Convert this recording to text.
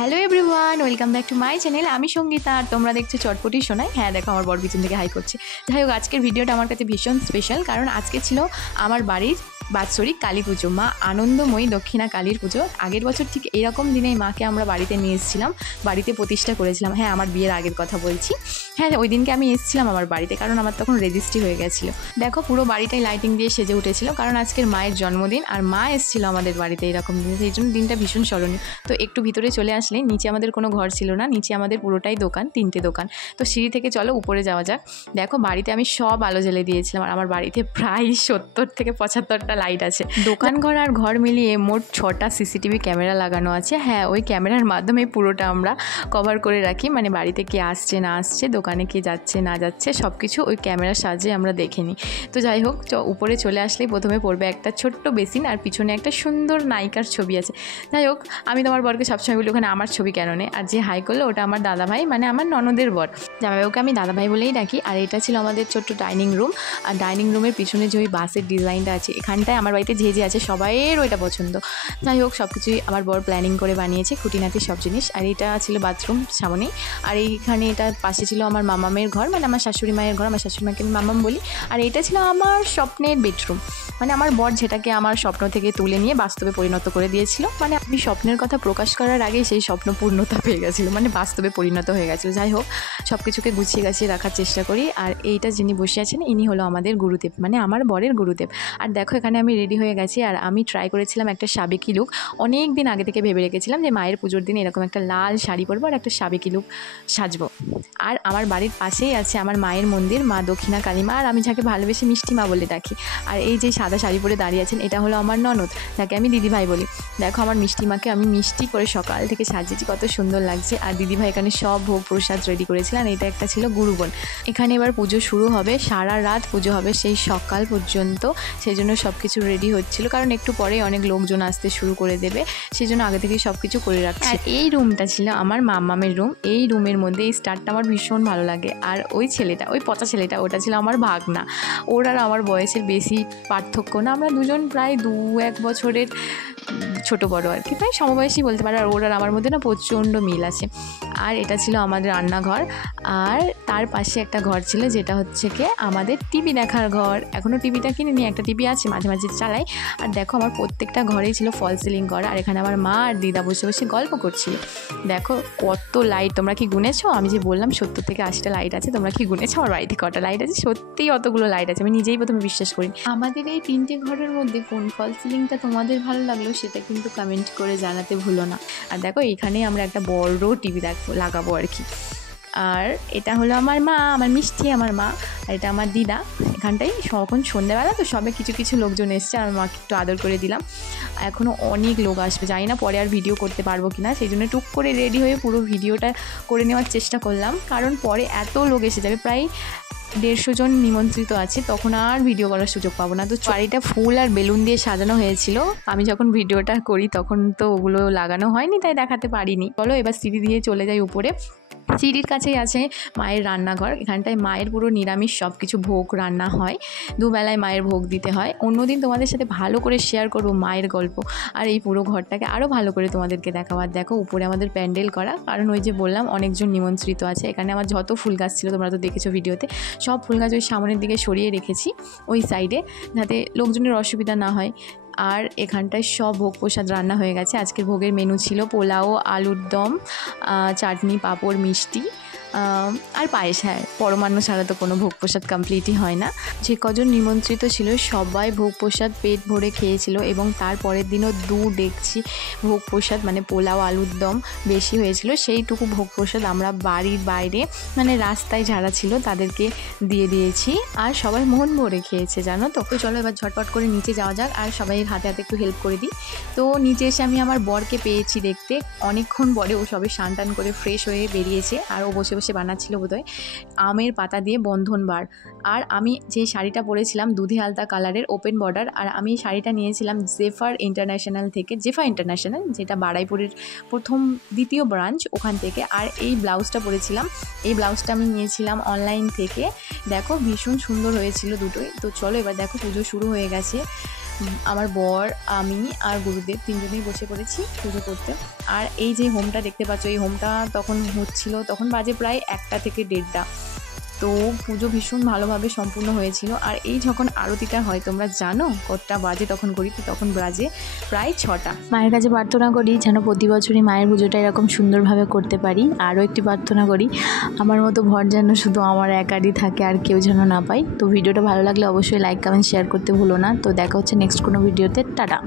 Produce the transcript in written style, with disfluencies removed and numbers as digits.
Hello everyone, welcome back to my channel. আমি সঙ্গীতা আর তোমরা দেখছো চটপটি শোনাই। হ্যাঁ দেখো, আমার বড় পিছন থেকে হাই করছে। যাই হোক, আজকের ভিডিওটা আমার কাছে ভীষণ স্পেশাল, কারণ আজকে ছিল আমার বাড়ির বাৎসরিক কালী পুজো, মা আনন্দময়ী দক্ষিণা কালীর পুজো। আগের বছর ঠিক এরকম দিনেই মাকে আমরা বাড়িতে নিয়ে এসেছিলাম, বাড়িতে প্রতিষ্ঠা করেছিলাম। হ্যাঁ, আমার বিয়ের আগের কথা বলছি। হ্যাঁ, ওই দিনকে আমি এসেছিলাম আমার বাড়িতে, কারণ আমার তখন রেজিস্ট্রি হয়ে গেছিলো। দেখো, পুরো বাড়িটাই লাইটিং দিয়ে সেজে উঠেছিল, কারণ আজকের মায়ের জন্মদিন আর মা এসেছিলো আমাদের বাড়িতে এরকম দিন, সেই জন্য দিনটা ভীষণ স্মরণীয়। তো একটু ভিতরে চলে আসলে, নিচে আমাদের কোনো ঘর ছিল না, নিচে আমাদের পুরোটাই দোকান, 3টে দোকান। তো সিঁড়ি থেকে চলো উপরে যাওয়া যাক। দেখো, বাড়িতে আমি সব আলো জ্বেলে দিয়েছিলাম, আর আমার বাড়িতে প্রায় 70 থেকে 75টা লাইট আছে। দোকান ঘর আর ঘর মিলিয়ে মোট 6টা সিসিটিভি ক্যামেরা লাগানো আছে। হ্যাঁ, ওই ক্যামেরার মাধ্যমে পুরোটা আমরা কভার করে রাখি, মানে বাড়িতে কে আসছে না আসছে, দোকানে কে যাচ্ছে না যাচ্ছে, সব কিছু ওই ক্যামেরার সাহায্যে আমরা দেখে নিই। তো যাই হোক, উপরে চলে আসলেই প্রথমে পড়বে একটা ছোট্ট বেসিন, আর পিছনে একটা সুন্দর নায়িকার ছবি আছে। যাই হোক, আমি তোমার বরকে সবসময় বলি ওখানে আমার ছবি কেন নেই, আর যে হাই করলো ওটা আমার দাদাভাই, মানে আমার ননদের বর। জামাইবাবুকে আমি দাদাভাই বলেই ডাকি। আর এটা ছিল আমাদের ছোট্ট ডাইনিং রুম, আর ডাইনিং রুমের পিছনে যে ওই বাসের ডিজাইনটা আছে, এখানটায় আমার বাড়িতে যে আছে সবাইয়ের ওইটা পছন্দ। যাই হোক, সব কিছুই আমার বর প্ল্যানিং করে বানিয়েছে, খুঁটিনাটি সব জিনিস। আর এটা ছিল বাথরুম সামনেই, আর এইখানে এটা পাশে ছিল আমার মামামের ঘর, মানে আমার শাশুড়ি মায়ের ঘর, আমার শাশুড়ি মাকে আমি মামাম বলি। আর এটা ছিল আমার স্বপ্নের বেডরুম, মানে আমার বর যেটাকে আমার স্বপ্ন থেকে তুলে নিয়ে বাস্তবে পরিণত করে দিয়েছিল। মানে আমি স্বপ্নের কথা প্রকাশ করার আগেই সেই স্বপ্ন পূর্ণতা পেয়ে গেছিলো, মানে বাস্তবে পরিণত হয়ে গেছিলো। যাই হোক, সব কিছুকে গুছিয়ে গাছিয়ে রাখার চেষ্টা করি। আর এইটা যিনি বসে আছেন, ইনি হলো আমাদের গুরুদেব, মানে আমার বরের গুরুদেব। আর দেখো, এখানে আমি রেডি হয়ে গেছি, আর আমি ট্রাই করেছিলাম একটা সাবেকি লুক। অনেক দিন আগে থেকে ভেবে রেখেছিলাম যে মায়ের পুজোর দিন এরকম একটা লাল শাড়ি পরবো আর একটা সাবেকি লুক সাজবো। আর আমার বাড়ির পাশেই আছে আমার মায়ের মন্দির, মা দক্ষিণা কালী মা, আর আমি যাকে ভালোবেসে মিষ্টি মা বলে ডাকি। আর এই যে সাদা শাড়ি পরে দাঁড়িয়ে আছেন, এটা হলো আমার ননদ, যাকে আমি দিদিভাই বলি। দেখো, আমার মিষ্টি মাকে আমি মিষ্টি করে সকাল থেকে সাজিয়েছি, কত সুন্দর লাগছে। আর দিদিভাই এখানে সব ভোগ প্রসাদ রেডি করেছিলেন। এটা একটা ছিল গুরুবন। এখানে এবার পুজো শুরু হবে, সারা রাত পুজো হবে, সেই সকাল পর্যন্ত। সেই জন্য সব কিছু রেডি হচ্ছিল, কারণ একটু পরে অনেক লোকজন আসতে শুরু করে দেবে, সেই জন্য আগে থেকেই সব কিছু করে রাখছি। আর এই রুমটা ছিল আমার মামামের রুম। এই রুমের মধ্যে এই স্টারটা আমার ভীষণ ভালো লাগে। আর ওই ছেলেটা, ওই পচা ছেলেটা, ওটা ছিল আমার ভাগনা। ওর আর আমার বয়সের বেশি পার্থক্য না, আমরা দুজন প্রায় 2-1 বছরের ছোটো বড়ো আর কি, প্রায় সমবয়সী বলতে পারে। আর ওর আর আমার মধ্যে না প্রচণ্ড মিল আছে। আর এটা ছিল আমাদের রান্নাঘর, আর তার পাশে একটা ঘর ছিল যেটা হচ্ছে কি আমাদের টিভি দেখার ঘর। এখনও টিভিটা কিনিনি, একটা টিভি আছে, মাঝে মাঝে চালাই। আর দেখো, আমার প্রত্যেকটা ঘরেই ছিল ফল সিলিং করা, আর এখানে আমার মা আর দিদা বসে বসে গল্প করছিল। দেখো কত লাইট, তোমরা কি গুনেছো? আমি যে বললাম 70 থেকে 80টা লাইট আছে, তোমরা কি গুনেছো আমার বাড়িতে কটা লাইট আছে? সত্যিই অতগুলো লাইট আছে, আমি নিজেই প্রথমে বিশ্বাস করি। আমাদের এই 3টে ঘরের মধ্যে কোন ফল সিলিংটা তোমাদের ভালো লাগলো সেটা কিন্তু কমেন্ট করে জানাতে ভুলো না। আর দেখো, এইখানে আমরা একটা বড় টিভি লাগাবো আর কি। আর এটা হলো আমার মা, আমার মিষ্টি আমার মা, আর এটা আমার দিদা। এখানটাই এখন সন্ধ্যাবেলা তো সবে কিছু কিছু লোকজন এসছে, আর মাকে একটু আদর করে দিলাম। এখনও অনেক লোক আসবে, জানি না পরে আর ভিডিও করতে পারবো কি না, সেই জন্য টুক করে রেডি হয়ে পুরো ভিডিওটা করে নেওয়ার চেষ্টা করলাম, কারণ পরে এত লোক এসে যাবে, প্রায় 150 জন নিমন্ত্রিত আছে, তখন আর ভিডিও করার সুযোগ পাবো না। তো বাড়িটা ফুল আর বেলুন দিয়ে সাজানো হয়েছিল। আমি যখন ভিডিওটা করি তখন তো ওগুলো লাগানো হয়নি, তাই দেখাতে পারিনি। চলো এবার সিঁড়ি দিয়ে চলে যাই উপরে। সিঁড়ির কাছেই আছে মায়ের রান্নাঘর। এখানটায় মায়ের পুরো নিরামিষ সব কিছু ভোগ রান্না হয়, দুবেলায় মায়ের ভোগ দিতে হয়। অন্যদিন তোমাদের সাথে ভালো করে শেয়ার করবো মায়ের গল্প, আর এই পুরো ঘরটাকে আরও ভালো করে তোমাদেরকে দেখাবার। দেখো, উপরে আমাদের প্যান্ডেল করা, কারণ ওই যে বললাম অনেকজন নিমন্ত্রিত আছে। এখানে আমার যত ফুল গাছ ছিল তোমরা তো দেখেছো ভিডিওতে, সব ফুল গাছ ওই সামনের দিকে সরিয়ে রেখেছি ওই সাইডে, যাতে লোকজনের অসুবিধা না হয়। আর এখানটায় সব ভোগ প্রসাদ রান্না হয়ে গেছে। আজকের ভোগের মেনু ছিল পোলাও, আলুর দম, চাটনি, পাঁপড়, মিষ্টি আর পায়েস। হ্যাঁ, পরমান্ন ছাড়া তো কোনো ভোগ প্রসাদ কমপ্লিটই হয় না। যে কজন নিমন্ত্রিত ছিল সবাই ভোগ প্রসাদ পেট ভরে খেয়েছিল, এবং তার পরের দিনও 2 ডেকচি ভোগ প্রসাদ, মানে পোলাও, আলুর দম বেশি হয়েছিল। সেইটুকু ভোগ প্রসাদ আমরা বাড়ির বাইরে, মানে রাস্তায় যারা ছিল তাদেরকে দিয়ে দিয়েছি, আর সবাই মন ভরে খেয়েছে, জানো তো। তো চলো এবার ঝটপট করে নিচে যাওয়া যাক, আর সবাই হাতে হাতে একটু হেল্প করে দিই। তো নিচে এসে আমি আমার বরকে পেয়েছি দেখতে, অনেকক্ষণ পরে। ও সবে স্নান টান করে ফ্রেশ হয়ে বেরিয়েছে, আর ও বসে বসে বানাচ্ছিল বোধহয় আমের পাতা দিয়ে বন্ধন বার। আর আমি যে শাড়িটা পরেছিলাম দুধে আলতা কালারের ওপেন বর্ডার, আর আমি শাড়িটা নিয়েছিলাম জেফার ইন্টারন্যাশনাল থেকে, জেফা ইন্টারন্যাশনাল, যেটা বাড়াইপুরের দ্বিতীয় ব্রাঞ্চ, ওখান থেকে। আর এই ব্লাউজটা পরেছিলাম, এই ব্লাউজটা আমি নিয়েছিলাম অনলাইন থেকে। দেখো, ভীষণ সুন্দর হয়েছিল দুটোই। তো চলো এবার দেখো, পুজো শুরু হয়ে গেছে। আমার বর, আমি আর গুরুদেব তিনজনেই বসে পড়েছি পুজো করতে। আর এই যে হোমটা দেখতে পাচ্ছ, এই হোমটা তখন হচ্ছিল, তখন বাজে প্রায় 1টা থেকে 1:30। তো পুজো ভীষণ ভালোভাবে সম্পূর্ণ হয়েছিল। আর এই যখন আরতিটা হয়, তোমরা জানো কতটা বাজে তখন ঘড়িতে? তখন বাজে প্রায় 6টা। মায়ের কাছে প্রার্থনা করি যেন প্রতি বছরই মায়ের পুজোটা এরকম সুন্দরভাবে করতে পারি। আরও একটি প্রার্থনা করি, আমার মতো ভর যেন শুধু আমার একারই থাকে, আর কেউ যেন না পাই। তো ভিডিওটা ভালো লাগলে অবশ্যই লাইক, কমেন্ট, শেয়ার করতে ভুলো না। তো দেখা হচ্ছে নেক্সট কোনো ভিডিওতে। টাটা।